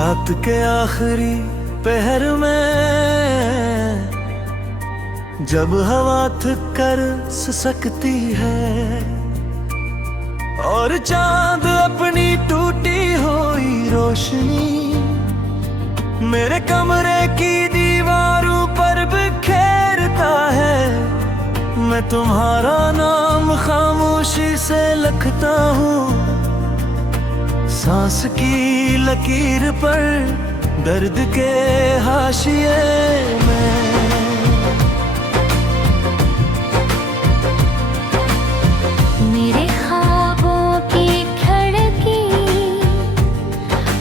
रात के आखिरी पहर में जब हवा थक कर सिसकती है और चांद अपनी टूटी हुई रोशनी मेरे कमरे की दीवारों पर बिखेरता है, मैं तुम्हारा नाम खामोशी से लिखता हूँ। सांस की लकीर पर दर्द के हाशिए में मेरे ख्वाबों की खिड़की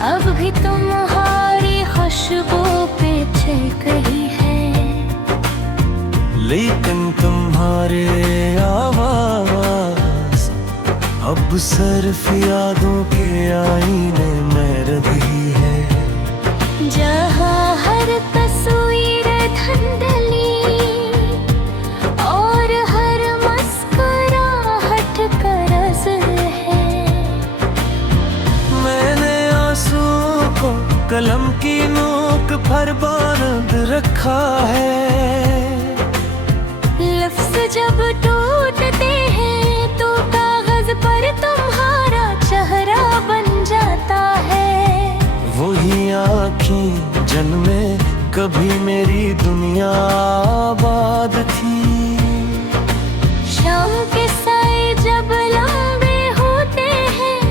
अब भी तुम्हारी खुशबू पे छलक रही है, लेकिन तुम्हारे आवाज अब सिर्फ यादों के आईने में रही है। जहाँ हर तस्वीर धुंधली और हर मुस्कुराहट का रस है, मैंने आंसुओं को कलम की नोक पर बांध रखा है। लफ्ज़ जब टूटते हैं तो कागज पर तुम्हारा चेहरा बन जाता है। वही आँखें जिनमें कभी मेरी दुनिया आबाद थी। शाम के साए जब लंबे होते हैं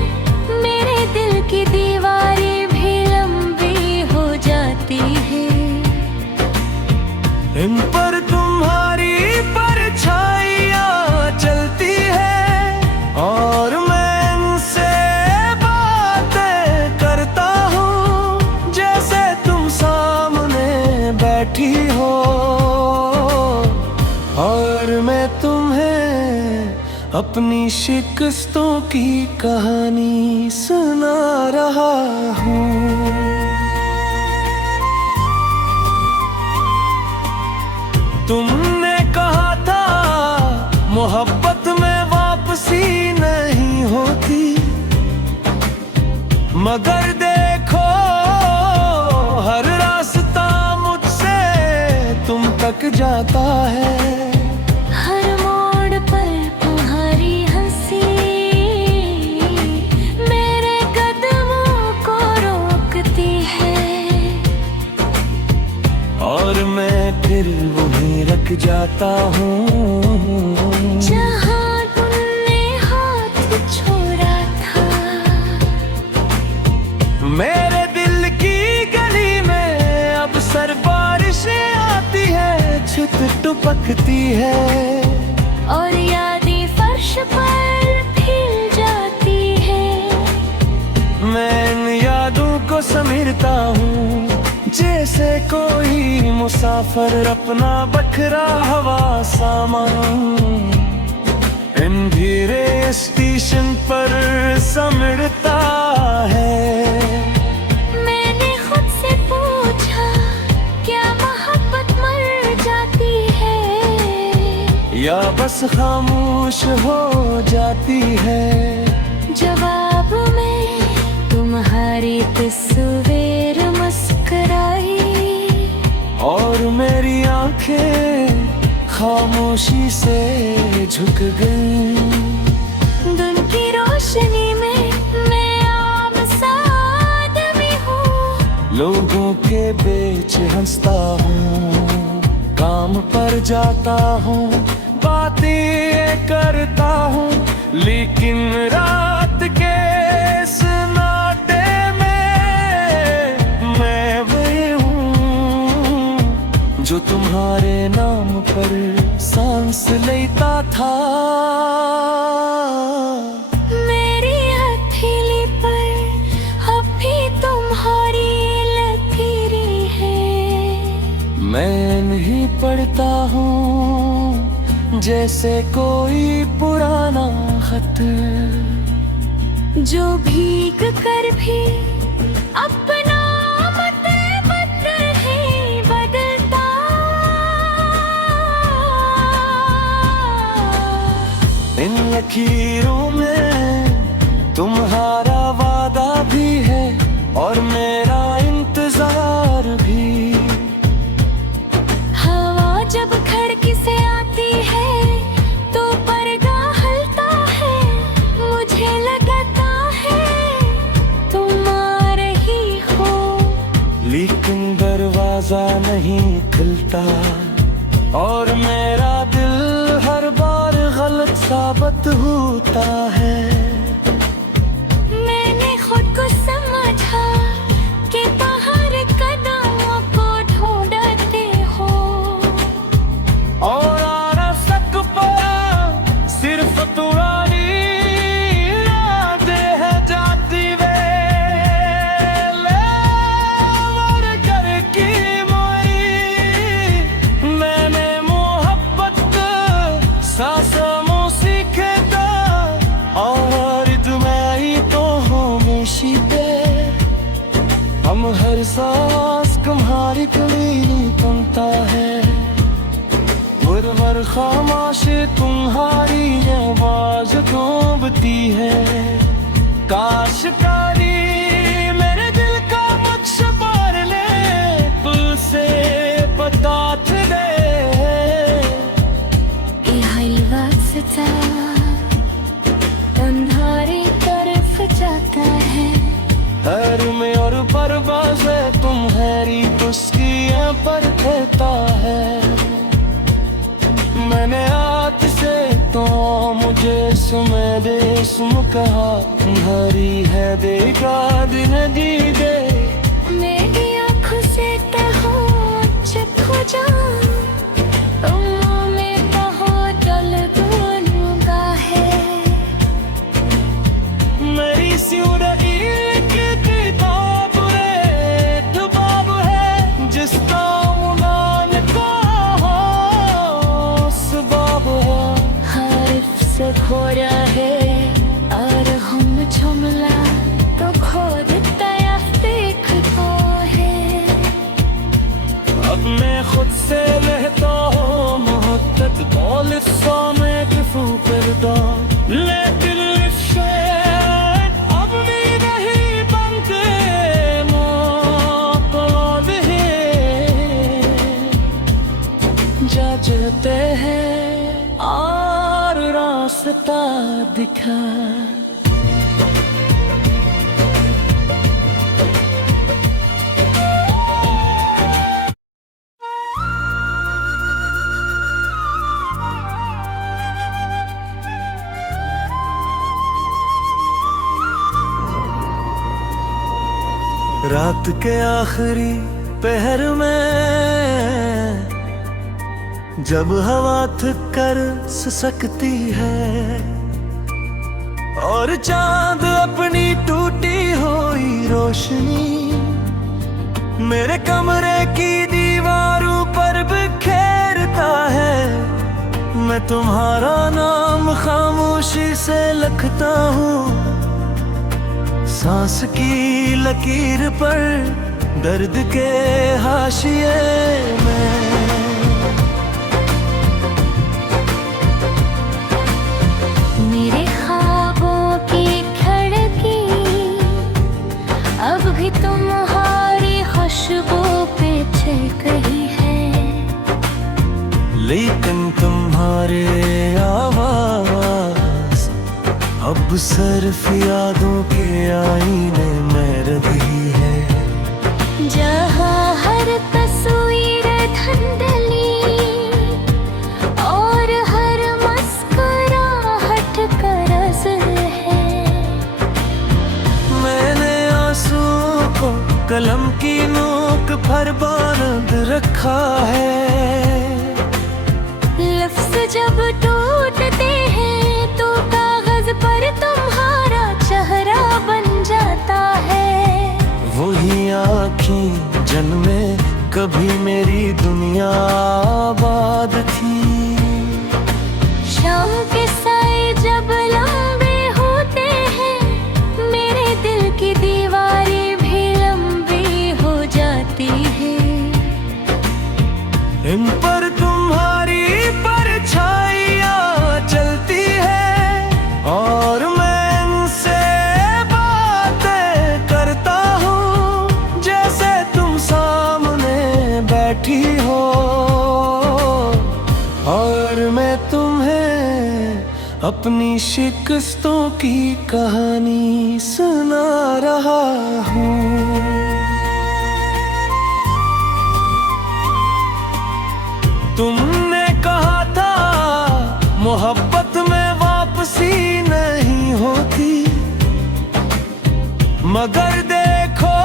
मेरे दिल की दीवारें भी लंबी हो जाती है। इन पर तुम्हारी परछाइयाँ चलती है और मैं इनसे बातें करता हूँ जैसे तुम सामने बैठी हो, और मैं तुम्हें अपनी शिकस्तों की कहानी सुना रहा हूँ। तुमने कहा था मोहब्बत में वापसी नहीं होती, मगर देखो हर रास्ता मुझसे तुम तक जाता है। हर मोड़ पर तुम्हारी हंसी मेरे कदमों को रोकती है, और मैं फिर वहीं रख जाता हूँ जहाँ तुमने हाथ छोड़ा था। मेरे दिल की गली में अब सर बारिशें आती है, छुत टपकती है और यादें फर्श पर फिर जाती है। मैं इन यादों को समेटता हूँ जैसे कोई मुसाफिर अपना बखरा हवा सामान इन धीरे स्टेशन पर समेटता है। मैंने खुद से पूछा क्या मोहब्बत मर जाती है या बस खामोश हो जाती है। जवाब में तुम्हारी तस्वीर मुस्कुराई और मेरी आंखें खामोशी से झुक गईं। दिन की रोशनी में मैं आम सा आदमी हूँ, लोगों के बीच हंसता हूँ, काम पर जाता हूँ, बातें करता हूँ, लेकिन रात के सन्नाटे में मैं वही हूँ जो तुम्हारे नाम पर सांस लेता था। मेरी हथेली पर अब भी तुम्हारी लकीरें हैं। मैं नहीं पढ़ता हूँ जैसे कोई पुराना खत जो भीग कर भी अपना मतलब नहीं बदलता। इन लकीरों में तुम्हारा वादा भी है और मेरा का नहीं खिलता, और मेरा दिल हर बार गलत साबित होता है। मैंने खुद को समझा कि बाहर कदमों को ढूंढते हो, और आ न सक पाया सिर्फ पुरानी यादें हैं जाती वे, लेवर कर की मोई मैंने मोहब्बत सासमों सीखे था, और तुम्हें तो हमेशी पे हम हर सांस तुम्हारी कली बनता है। मर खामोशी तुम्हारी आवाज गूंजती है, काशकारी मेरे दिल का मुझसे पार ले, पुल से पता चले ये हलवासता अंधारी तरफ जाता है। हर में और परवाज़ तुम्हारी उसकी पर कहता है। मैंने हाथ से तो मुझे सुमे दे सुम कहा, तुम्हारी है देगा दिन दी दे। मेरी आँखों से कहो चुप हो जाओ, तुम में कहो डल दूंगा है। मेरी सिउरई की किताब रे दबाब है, जिसका उनान का सबब है। हर्फ से खोया है और हम जुमला तो खुद तया देखता है। अब मैं खुद से रहता हूँ मोहब्बत दौलत सामे किफू करदा, लेकिन इससे अब भी नहीं बनते मोहब्बत है। जजते हैं और रास्ता दिखा। रात के आखिरी पहर में जब हवा थक कर सिसकती है, और चांद अपनी टूटी हुई रोशनी मेरे कमरे की दीवारों पर बिखेरता है। मैं तुम्हारा नाम खामोशी से लिखता हूँ, सांस की लकीर पर दर्द के हाशिए में। मेरे ख्वाबों की खिड़की अब भी तुम्हारी खुशबू पे छलक रही है, लेकिन तुम्हारे आवाज अब सिर्फ यादों के आईने में रही है। जहाँ हर तस्वीर धुंधली और हर मुस्कुराहट का रस है। मैंने आंसू को कलम की नोक पर बांध रखा है। लफ्ज़ जब टूटते हैं तो कागज पर तुम्हारा चेहरा बन जाता है। वही आँखें जन्मे कभी मेरी दुनिया आबाद थी। शाम के साए जब लंबे होते हैं, मेरे दिल की दीवारें भी लंबी हो जाती है। इन पर तुम्हारी परछाइयाँ चलती है, और मैं इनसे बातें करता हूँ जैसे तुम सामने बैठी हो। और मैं तुम्हें अपनी शिकस्तों की कहानी सुना रहा हूँ। तुमने कहा था मोहब्बत में वापसी नहीं होती, मगर देखो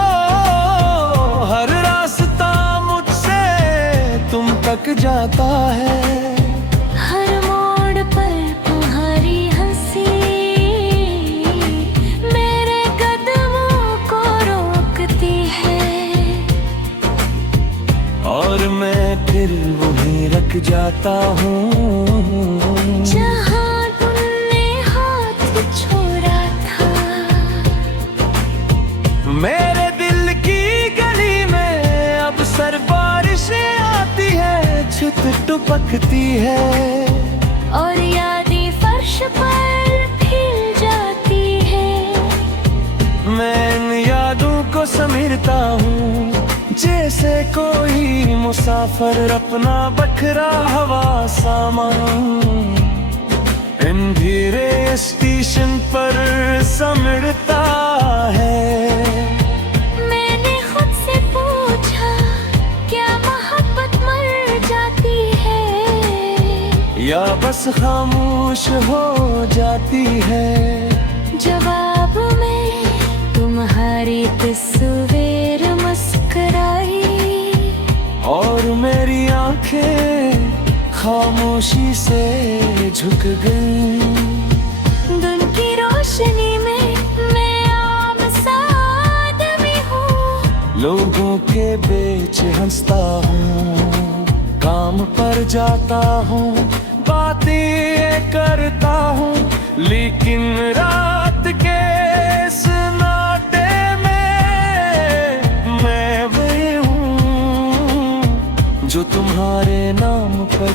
हर रास्ता मुझसे तुम तक जाता है। हर मोड़ पर तुम्हारी हंसी मेरे कदमों को रोकती है, और मैं फिर वहीं रख जाता हूँ जहाँ तुमने हाथ छोड़ा था। मेरे दिल की गली में अब सर बारिशें आती है, छुत टपकती है, और यादें फर्श पर फिर जाती है। मैं इन यादों को समेटता हूँ जैसे कोई मुसाफिर अपना बखरा हवा सामान इन धीरे स्टेशन पर समेटता है। मैंने खुद से पूछा क्या मोहब्बत मर जाती है या बस खामोश हो जाती है। जवाब में तुम्हारी तस्वीर मुस्कुराई, और मेरी आंखें खामोशी से झुक गई। दिन की रोशनी में मैं आम सा आदमी हूँ, लोगों के बीच हंसता हूँ, काम पर जाता हूँ, बातें करता हूँ, लेकिन रात के सन्नाटे में मैं वही हूँ जो तुम्हारे नाम पर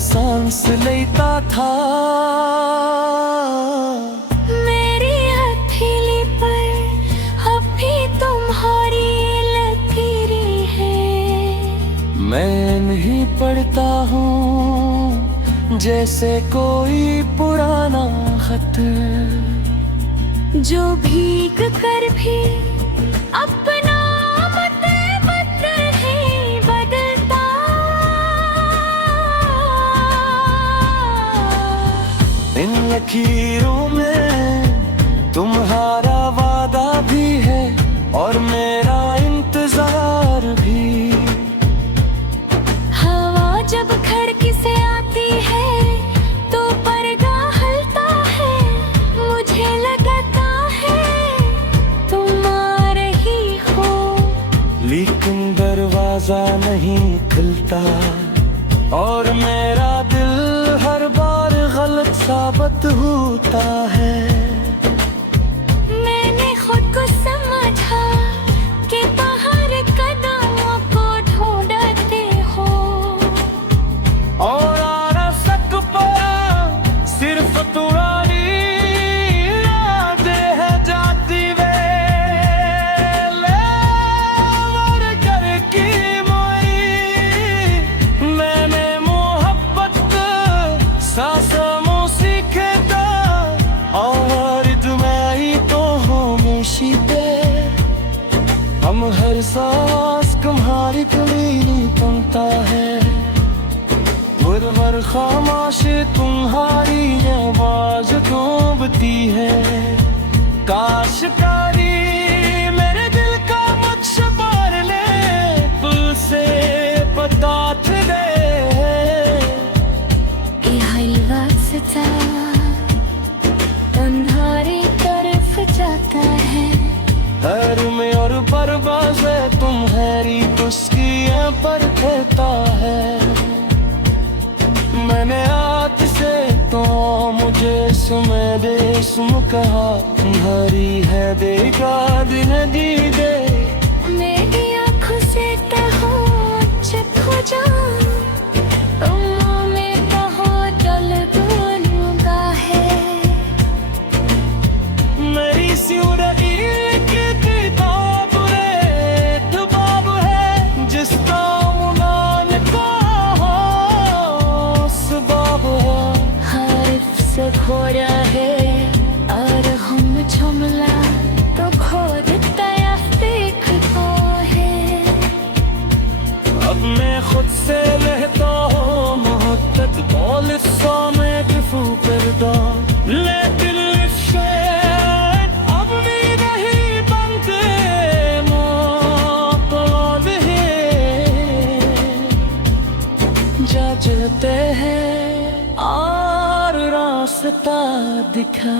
सांस लेता था। मेरी हथेली पर अब भी तुम्हारी लकीरें हैं। मैं नहीं पढ़ता हूँ जैसे कोई पुराना खत जो भीग कर भी अपना मत नहीं बदलता। इन लकीरों में तुम्हारा वादा भी है और मेरा इंतजार भी। हवा जब खिड़की से आती है तो पर्दा हलता है, मुझे लगता है तुम आ रही हो, लेकिन दरवाजा नहीं खुलता और मेरा दिल हर बार गलत साबित होता है। मैंने खुद को समझा कि बाहर कदमों को ढूंढते हो, और आ न सक पाया सिर्फ तुम्हारी यादें हैं जाती वे लेवर करके मोई। मैंने मोहब्बत सासमों सीखे था और तुम्हारी तो होशी पे हम हर सांस तुम्हारी कली बनता है। गुरमर खामोश तुम्हारी आवाज डूबती है। काशकारी मेरे दिल का मुझ पार ले पुल से पता चले। वास्ता अंधारी तरफ जाता है, हर में और परवाज़ तुम्हारी तुस्कियां पर कहता है। मैंने हाथ से तो मुझे सुमे दे सुम कहा, तुम्हारी है देगा दिन दी दे। मेरी आँखों से कहो चुप हो जाओ, में कहो डल दूंगा है। मेरी सिउरगी की किताब रे दबाब है जिसका उन्नान का सबब है। हर्फ से खोया है और हम जुमला तो खोदता या फेंकता है। अब मैं खुद से रहता हूँ समझते हैं और रास्ता दिखा